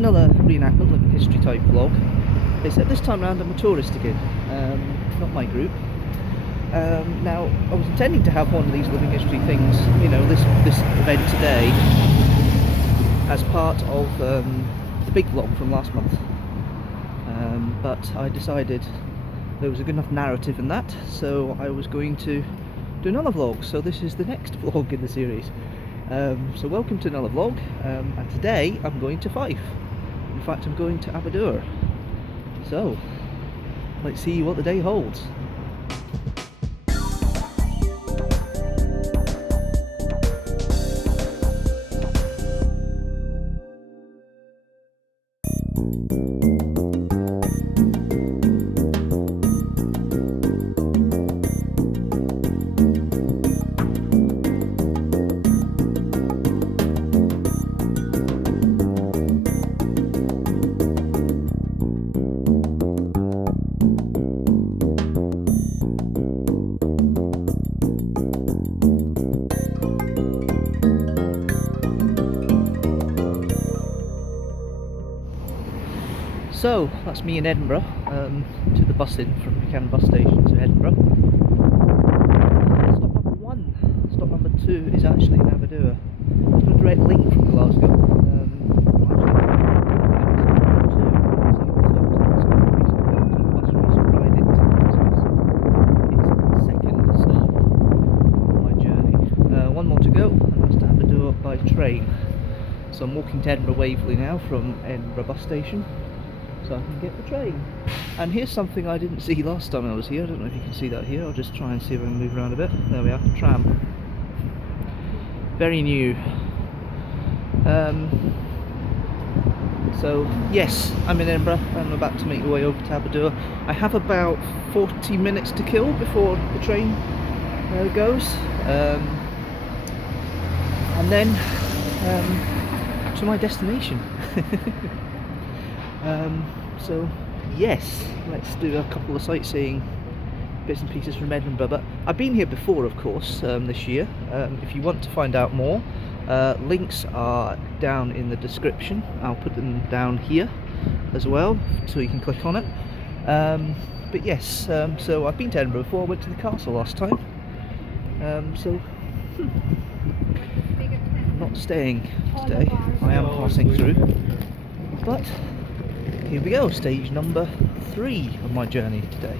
another reenactment, living history type vlog. Except this time around I'm a tourist again, not my group. Now, I was intending to have one of these living history things, you know, this event today, as part of the big vlog from last month. But I decided there was a good enough narrative in that, so I was going to do another vlog. So this is the next vlog in the series. So welcome to another vlog, and today I'm going to Fife. In fact, I'm going to Aberdour. So let's see what the day holds. So that's me in Edinburgh. Took the bus in from Buchanan bus station to Edinburgh. Stop number 1. Stop number 2 is actually in Aberdour. It's a direct link from Glasgow. One more to go, and that's to Aberdour by train. So I'm walking to Edinburgh Waverley now from Edinburgh bus station, so I can get the train. And here's something I didn't see last time I was here. I don't know if you can see that here. I'll just try and see if I can move around a bit. There we are, tram. Very new. So yes, I'm in Edinburgh. I'm about to make my way over to Aberdour. I have about 40 minutes to kill before the train goes. And then to my destination. So yes, let's do a couple of sightseeing bits and pieces from Edinburgh. But I've been here before, of course, this year. If you want to find out more, links are down in the description. I'll put them down here as well, so you can click on it. But yes, so I've been to Edinburgh before. I went to the castle last time. Not staying today. I am passing through. But here we go, stage number 3 of my journey today.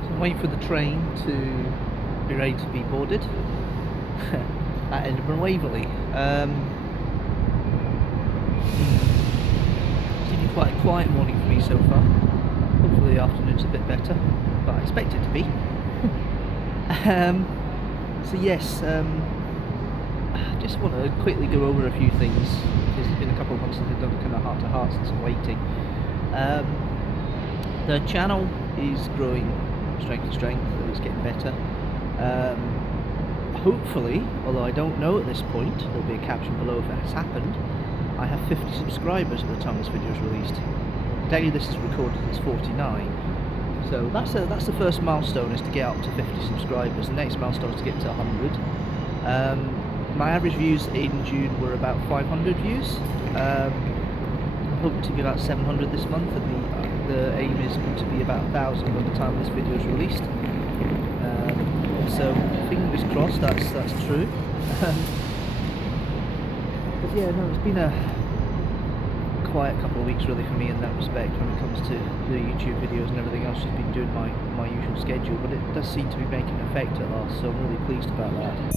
So I'm waiting for the train to be ready to be boarded at Edinburgh Waverley. Quite a quiet morning for me so far. Hopefully the afternoon's a bit better, but I expect it to be. So yes, I just want to quickly go over a few things, because it's been a couple of months since I've done kind of heart-to-heart since I'm waiting. The channel is growing strength to strength, it's getting better. Hopefully, although I don't know at this point, there'll be a caption below if it has happened, I have 50 subscribers at the time this video is released. The day this is recorded is 49. So that's the first milestone, is to get up to 50 subscribers. The next milestone is to get to 100. My average views in June were about 500 views. I'm hoping to be about 700 this month, and the aim is to be about 1,000 by the time this video is released. So fingers crossed that's true. But yeah, no, it's been a quiet couple of weeks really for me in that respect when it comes to the YouTube videos and everything else. Just been doing my usual schedule, but it does seem to be making an effect at last, so I'm really pleased about that.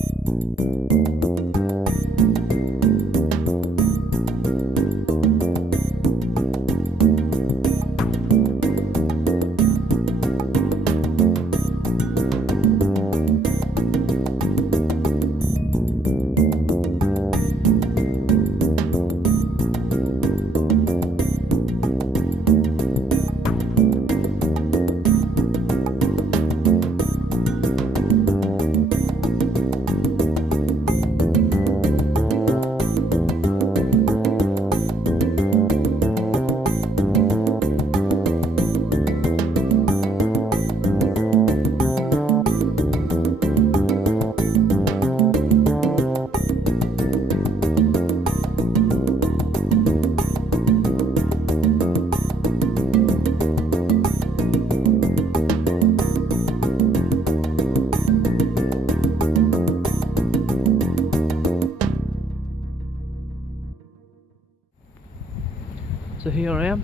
So here I am,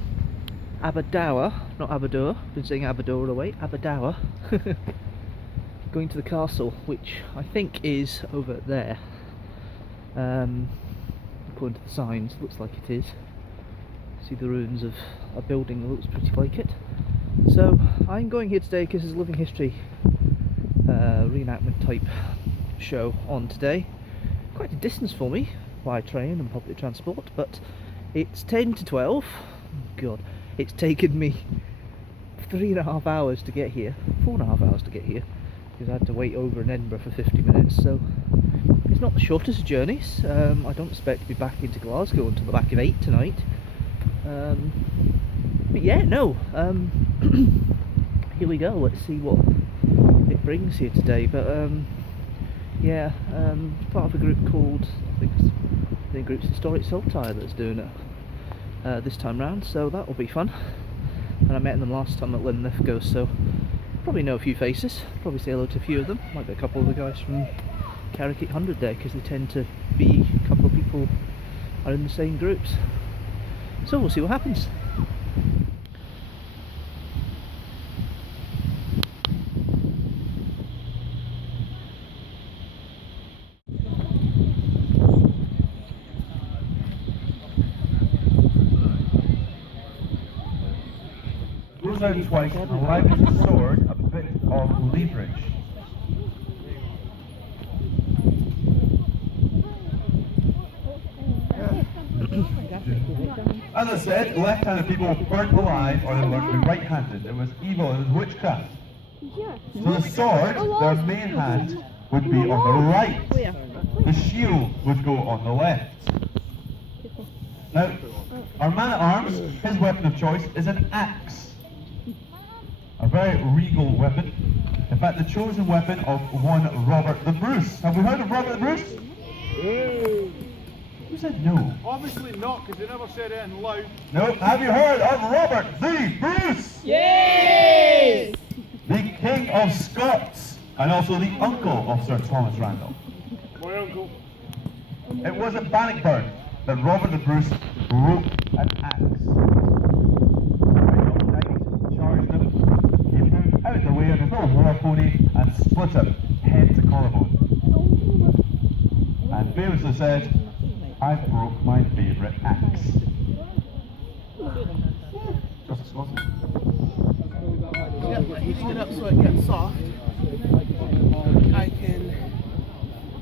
Aberdour, not Aberdour, been saying Aberdour away, Aberdour, going to the castle, which I think is over there, according to the signs, looks like it is. See the ruins of a building that looks pretty like it. So I'm going here today because there's a living history reenactment type show on today. Quite a distance for me by train and public transport, but it's 10 to 12. God, it's taken me 3.5 hours to get here, 4.5 hours to get here, because I had to wait over in Edinburgh for 50 minutes, so it's not the shortest of journeys. I don't expect to be back into Glasgow until the back of 8 tonight. But yeah, no, here we go, let's see what it brings here today. But yeah, part of a group called, I think the group's Historic Saltire that's doing it this time round, so that will be fun. And I met them last time at Linlithgow, so probably know a few faces, probably say hello to a few of them. Might be a couple of the guys from Carrick 800 there, because they tend to be a couple of people are in the same groups. So we'll see what happens. Goes out twice and allows the sword a bit of leverage. As I said, left-handed people were burnt alive or they learned to be right-handed. It was evil, it was witchcraft. So the sword, their main hand, would be on the right. The shield would go on the left. Now, our man-at-arms, his weapon of choice is an axe. A very regal weapon. In fact, the chosen weapon of one Robert the Bruce. Have we heard of Robert the Bruce? Who said no? Obviously not, because they never said anything loud. No. Have you heard of Robert the Bruce? Yes! The King of Scots, and also the uncle of Sir Thomas Randolph. My uncle. It was at Bannockburn that Robert the Bruce broke an axe. Knights charged him, he moved out of the way on his little war pony and split him head to collarbone. And famously said, I broke my favourite axe. Just Scotland. Yeah, by heating it up so it gets soft, I can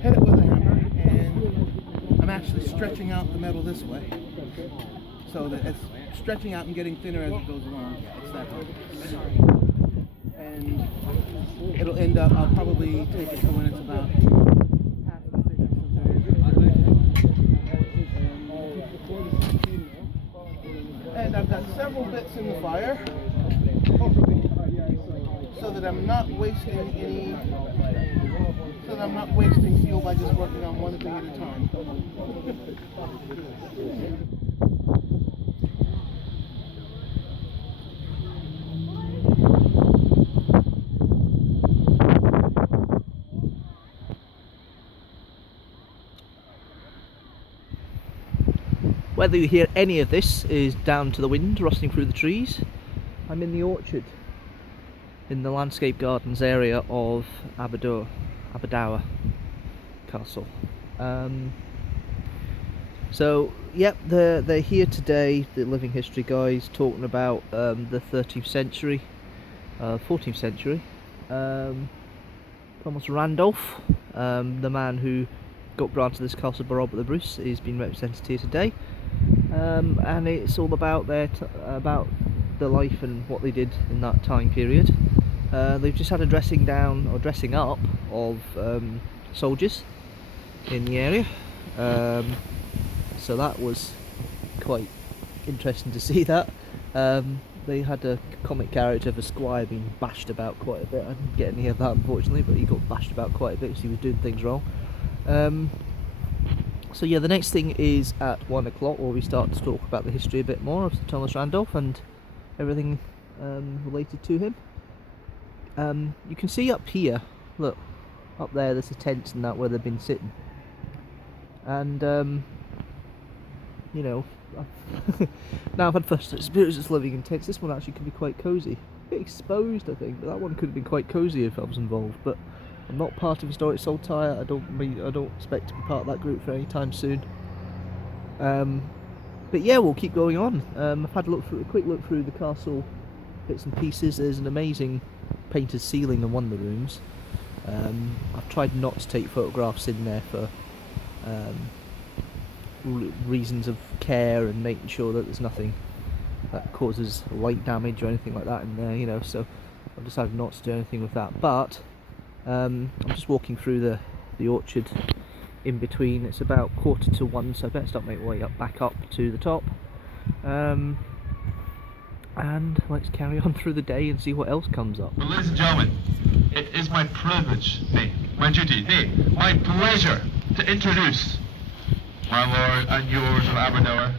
hit it with a hammer, and I'm actually stretching out the metal this way, so that it's stretching out and getting thinner as it goes along. It's that hard. And it'll end up, I'll probably take it to when it's about half the thickness of and I've got several bits in the fire, so that I'm not wasting fuel by just working on one thing at a time. Whether you hear any of this is down to the wind rustling through the trees. I'm in the orchard in the landscape gardens area of Aberdour Castle. So yep, they're here today, the living history guys, talking about the 13th century, 14th century. Thomas Randolph, the man who got granted this castle by Robert the Bruce, is being represented here today. And it's all about about the life and what they did in that time period. They've just had a dressing down or dressing up of soldiers in the area, so that was quite interesting to see that. They had a comic character of a squire being bashed about quite a bit. I didn't get any of that unfortunately, but he got bashed about quite a bit because he was doing things wrong. So yeah, the next thing is at 1 o'clock, where we start to talk about the history a bit more of Thomas Randolph and everything related to him. You can see up here, look, up there's a tent and that where they've been sitting. And you know, now I've had first experiences living in tents. This one actually could be quite cosy. A bit exposed, I think, but that one could have been quite cosy if I was involved. But I'm not part of Historic Saltire. I don't expect to be part of that group for any time soon. But yeah, we'll keep going on. I've had a quick look through the castle bits and pieces. There's an amazing painted ceiling in one of the rooms. I've tried not to take photographs in there for reasons of care and making sure that there's nothing that causes light damage or anything like that in there, you know, so I've decided not to do anything with that. But I'm just walking through the orchard in between. It's about 1:45, so I better start making my way back up to the top, and let's carry on through the day and see what else comes up. Well, ladies and gentlemen, it is my privilege, nay, my duty, nay, my pleasure to introduce my lord and yours of Aberdour,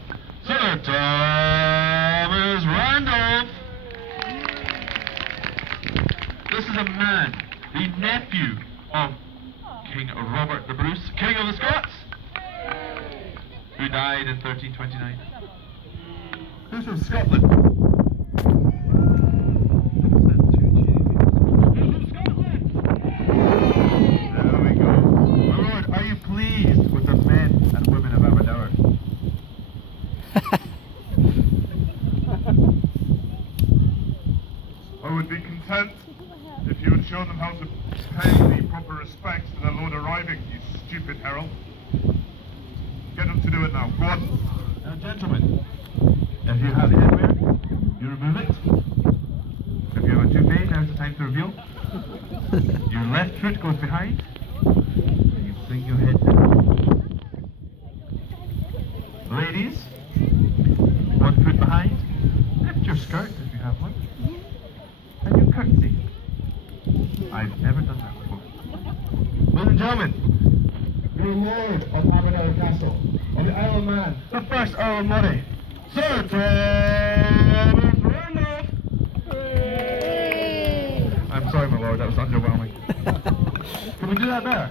Sir Thomas Randolph. This is a man, the nephew of King Robert the Bruce, King of the Scots, who died in 1329. Who's from Scotland? There we go. My lord, are you pleased with the men and women of Aberdour? I would be content if you would show them how to pay the proper respects to their lord arriving, you stupid herald. Get them to do it now. Go on. Now, gentlemen, if you have headwear, you remove it. If you have a toupee, now's the time to reveal. Your left foot goes behind, and you bring your head down. Ladies, one foot behind, lift your skirt if you have one, and you curtsy. I've never done that before. Ladies and gentlemen, your lord of Aberdour Castle, of the Isle of Man, the first Earl of Moray, Sir Thomas Randolph. I'm sorry, my lord, that was underwhelming. Can we do that better?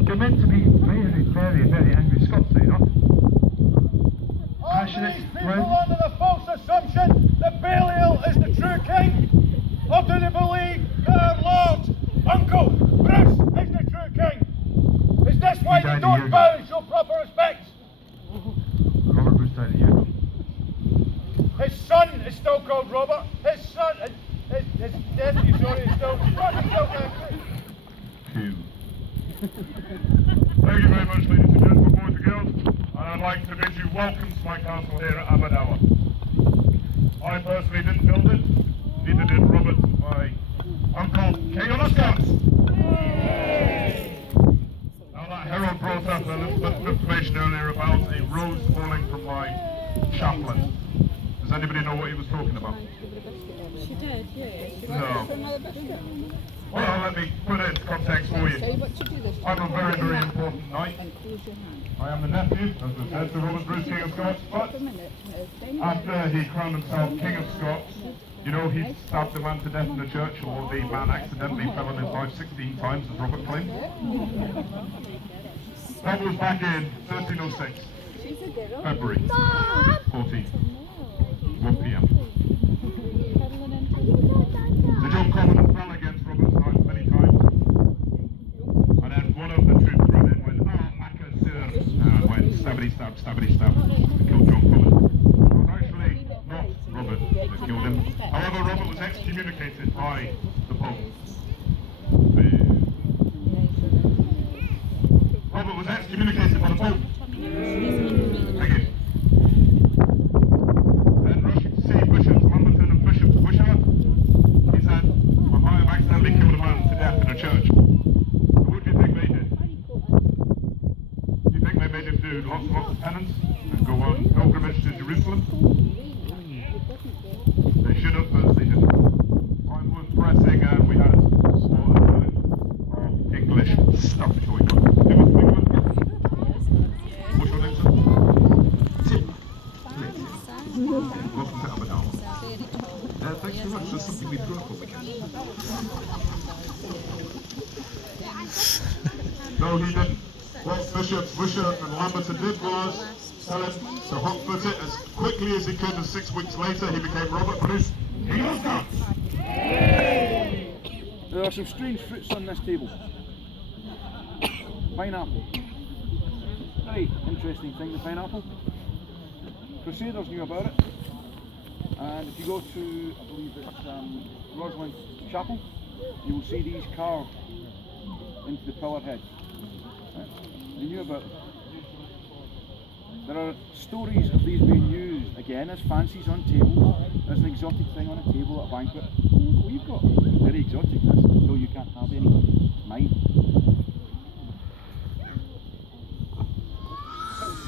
You're meant to be very, very, very angry Scots, are you not? Passionate, People under the false assumption that Baliol is the true king? Or do they believe their lord, Uncle Bruce, is the true king? Is this why He died they a year don't ago. bow and show proper respect? Robert Bruce died a year ago. His son is still called Robert. His son, his nephew, sorry, is still called Two. Thank you very much, ladies and gentlemen, boys and girls. And I'd like to bid you welcome to my castle here at Aberdour. I personally didn't build it, neither did Robert, my uncle, King of the Scots. Now that herald brought up a little bit of information earlier about a rose falling from my chaplain. Does anybody know what he was talking about? She did, yeah. No. Another biscuit. Well, let me put it into context for you. Tell you what to do this I'm a time. very, very important knight. And close your hand. I am the nephew, as I said, to Robert Bruce, King of Scots, but Wait a minute. after he crowned himself King of Scots, you know, he stabbed a man to death in the church, or the man accidentally fell on his wife 16 times, as Robert claimed. That was back in 1306, She's a girl. February 14, 1 p.m. The John Common fell against Robert's knife many times, and then one of the troops ran in with, "Ah, Macca, sir," and went stabbity stab, and killed John Common. It was actually not Robert that killed him. However, Robert was excommunicated by the Pope. Robert was excommunicated by the Pope. Thank you. Then rushing to see Bishops Lumberton and Bishop Wishart, he said, "I might have accidentally killed a man to death in a church." So what do you think they did? Do you think they made him do lots and lots of penance and go on pilgrimage to Jerusalem? They should have, but they didn't. Time was pressing and we had all of English stuff going on. What's your name, sir? Tim. Welcome to Aberdour. Thanks very much. There's something we threw up on the can. No, he didn't. What Bishop Wishart and Lamberton did was tell it. So hot-foot it as quickly as he could, and 6 weeks later he became Robert Bruce, King of Scots. There are some strange fruits on this table. Pineapple. Very interesting thing, the pineapple. Crusaders knew about it. And if you go to, I believe it's Rosalind Chapel, you will see these carved into the pillar heads. They knew about them. There are stories of these being used again as fancies on tables, as an exotic thing on a table at a banquet. Oh, you've got very exotic this. No, you can't have any. Mine.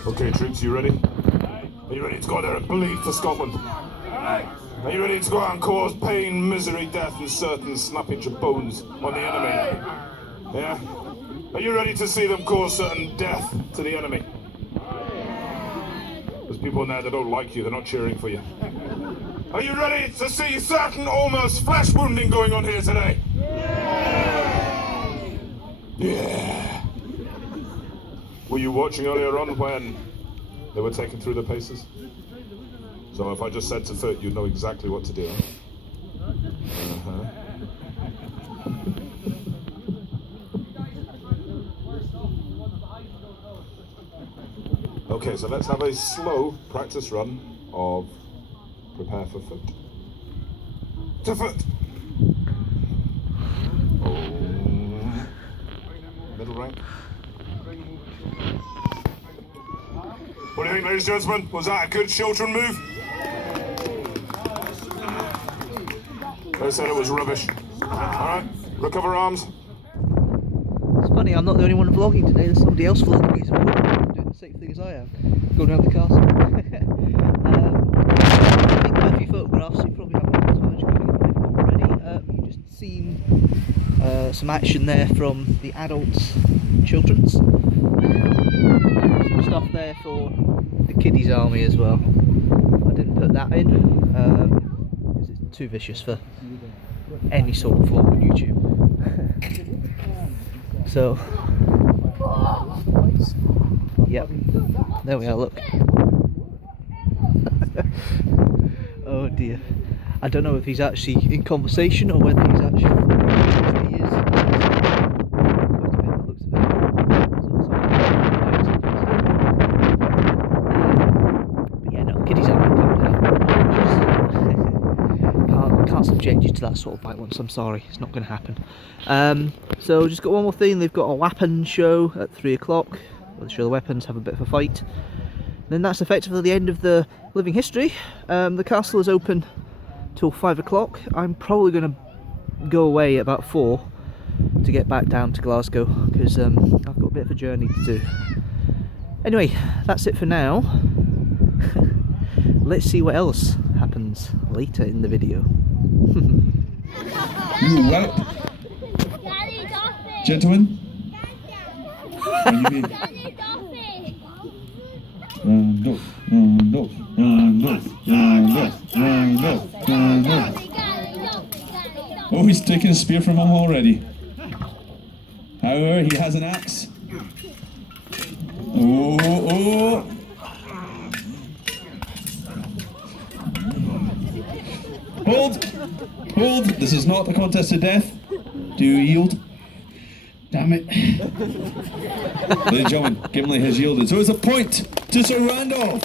Okay, troops, you ready? Are you ready to go out there and bleed for Scotland? Are you ready to go out and cause pain, misery, death, and certain snappage of bones on the enemy? Yeah? Are you ready to see them cause certain death to the enemy? There's people in there that don't like you, they're not cheering for you. Are you ready to see certain almost flesh wounding going on here today? Yeah. Were you watching earlier on when they were taken through the paces? So if I just said to foot, you'd know exactly what to do. Okay, so let's have a slow practice run of prepare for foot. To foot! Oh. Middle rank. What do you think, ladies and gentlemen? Was that a good children move? They said it was rubbish. Alright, recover arms. It's funny, I'm not the only one vlogging today, there's somebody else vlogging as well, doing the same thing as I am, going around the castle. I think quite a few photographs, you probably haven't had time to go already. You've just seen some action there from the adults, children's. Some stuff there for the kiddies army as well. I didn't put that in because it's too vicious for any sort of vlog on YouTube. So, yep, there we are, look. Oh dear. I don't know if he's actually in conversation or whether he's actually he is. But yeah, no, kiddies aren't going to come down. Can't subject you to that sort of fight once, I'm sorry, it's not going to happen. So just got one more thing, they've got a weapon show at 3 o'clock, where they show the weapons, have a bit of a fight. Then that's effectively the end of the living history. The castle is open till 5 o'clock. I'm probably going to go away at about 4 to get back down to Glasgow because I've got a bit of a journey to do. Anyway, that's it for now. Let's see what else happens later in the video. You what? Gentlemen? What do you mean? Oh, he's taking a spear from him already. However, he has an axe. Oh. Hold. This is not a contest to death. Do you yield? Damn it. Ladies and gentlemen, Gimli has yielded. So it's a point to Sir Randolph.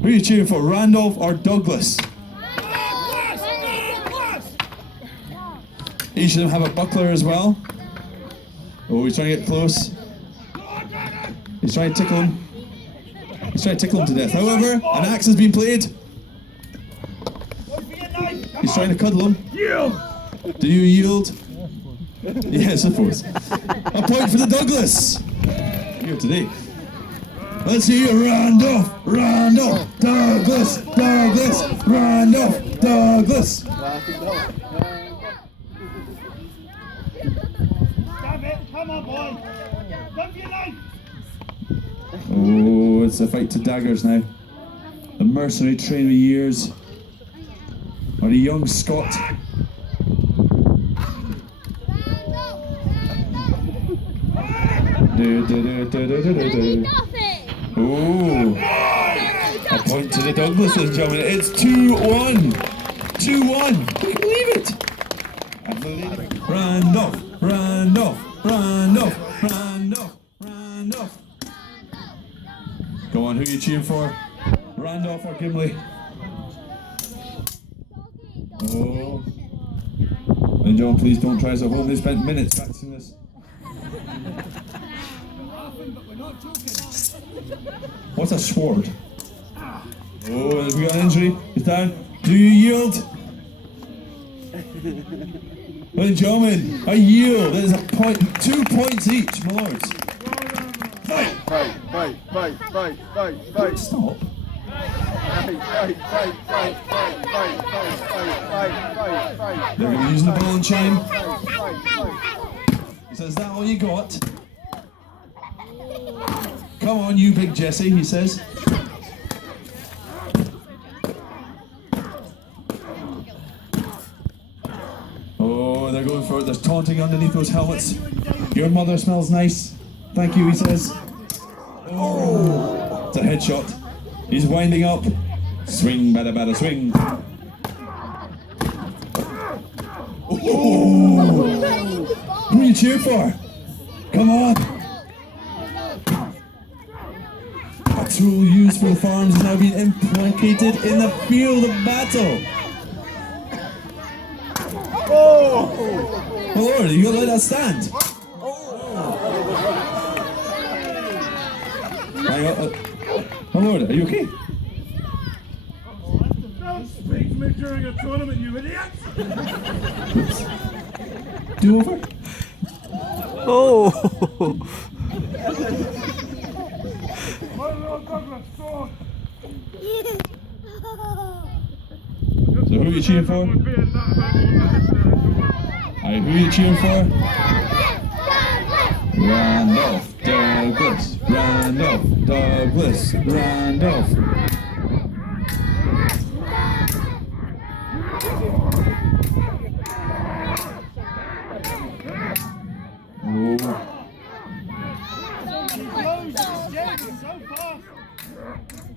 Who are you cheering for, Randolph or Douglas? Each of them have a buckler as well. Oh, he's trying to get close. He's trying to tickle him. He's trying to tickle him to death. However, an axe has been played. He's trying to cuddle him. Do you yield? Yes, of course. A point for the Douglas. Here today. Let's hear Randolph, Douglas, Randolph, Douglas. Come on, boy! Don't you like? Oh, it's a fight to daggers now. The mercenary train of years. Or a young Scot. Oh, a point to the Douglas, ladies and gentlemen. It's 2-1. 2-1. Can you believe it? And the lady. Randolph, Randolph, Randolph, Randolph, Randolph. Go on, who are you cheering for? Randolph or Gimli? Oh. And John, please don't try us at home. They spent minutes practicing this. What's a sword? Oh, have we got an injury? He's down. Do you yield? Ladies and gentlemen, a yield. That is a point, 2 points each, my lords. Fight! Fight, fight, fight, fight, fight, fight. Stop. Fight, fight, fight, fight, fight, fight, fight, fight, fight, fight. They're going to be using the ball and chime. Fight, fight, fight. He says, is that all you got? Come on, you big Jesse, he says. Oh, they're going for it. There's taunting underneath those helmets. Your mother smells nice. Thank you, he says. Oh, it's a headshot. He's winding up. Swing, bada, bada, swing. Oh, who are you cheering for? Come on. A tool used for the farms is now being implicated in the field of battle. Oh! My lord, you gotta let that stand. Hang on. My lord, are you okay? Don't speak to me during a tournament, you idiot! Do over? Oh! My Lord Douglas, sword! So who are you cheering for? Aye, who are you cheering for? Randolph Douglas, Randolph Douglas, Randolph. Oh.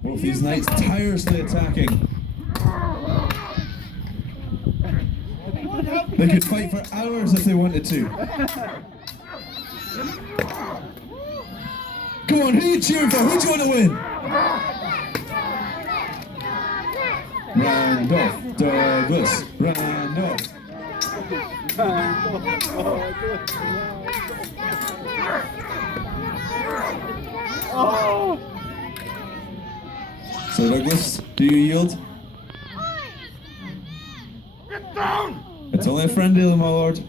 Both these knights tirelessly attacking. They could fight for hours if they wanted to. Come on, who are you cheering for? Who's going to win? Randolph Douglas, Randolph. Oh! So Douglas, do you yield? Get down! It's only a friendly, my lord.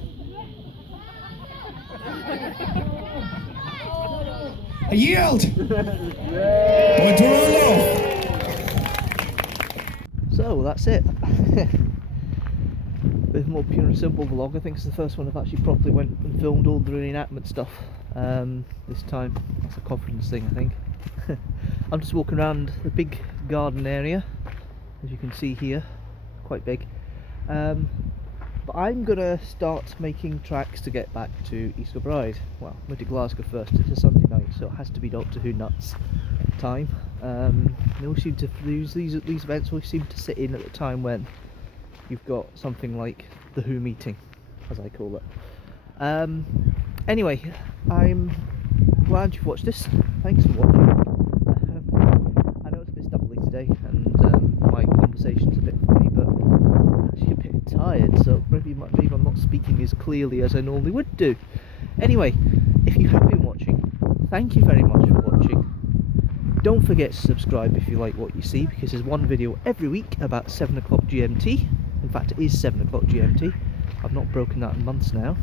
A yield! Point to Randolph! So that's it. Bit more pure and simple vlog. I think it's the first one I've actually properly went and filmed all the reenactment stuff. This time, that's a confidence thing, I think. I'm just walking around the big garden area, as you can see here, quite big. But I'm gonna start making tracks to get back to East Kilbride. Well, I'm going to Glasgow first. It's a Sunday night, so it has to be Doctor Who nuts time. They always seem to these events always seem to sit in at the time when you've got something like the Who meeting, as I call it. Anyway, I'm glad you've watched this. Thanks for watching. I know it's a bit stumbly today, and my conversation's a bit funny, but I'm actually a bit tired, so maybe I'm not speaking as clearly as I normally would do. Anyway, if you have been watching, thank you very much for watching. Don't forget to subscribe if you like what you see, because there's one video every week about 7 o'clock GMT. In fact, it is 7 o'clock GMT. I've not broken that in months now.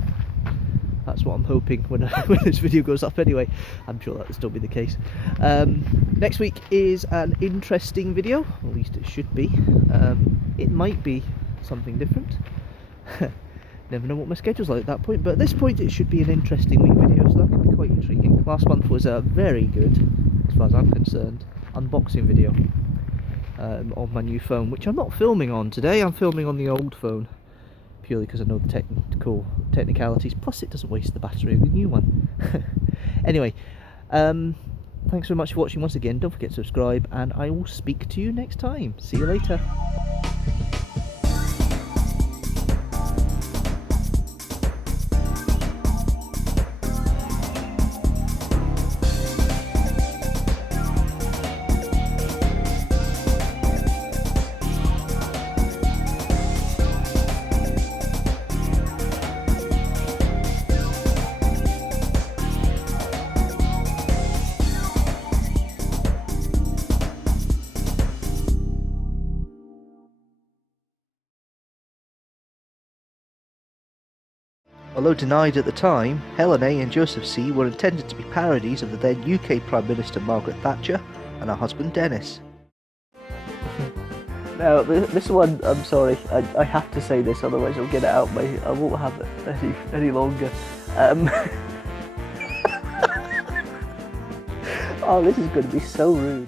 That's what I'm hoping when this video goes up anyway. I'm sure that'll still be the case. Next week is an interesting video, at least it should be. It might be something different. Never know what my schedule's like at that point, but at this point it should be an interesting week video, so that could be quite intriguing. Last month was a very good, as far as I'm concerned, unboxing video on my new phone, which I'm not filming on today. I'm filming on the old phone, purely because I know the technicalities, plus it doesn't waste the battery of the new one. Anyway, thanks very much for watching once again. Don't forget to subscribe, and I will speak to you next time. See you later. Although denied at the time, Helen A and Joseph C were intended to be parodies of the then UK Prime Minister Margaret Thatcher and her husband Dennis. Now, this one, I'm sorry, I have to say this, otherwise I'll get it out. I won't have it any longer. Oh, this is going to be so rude.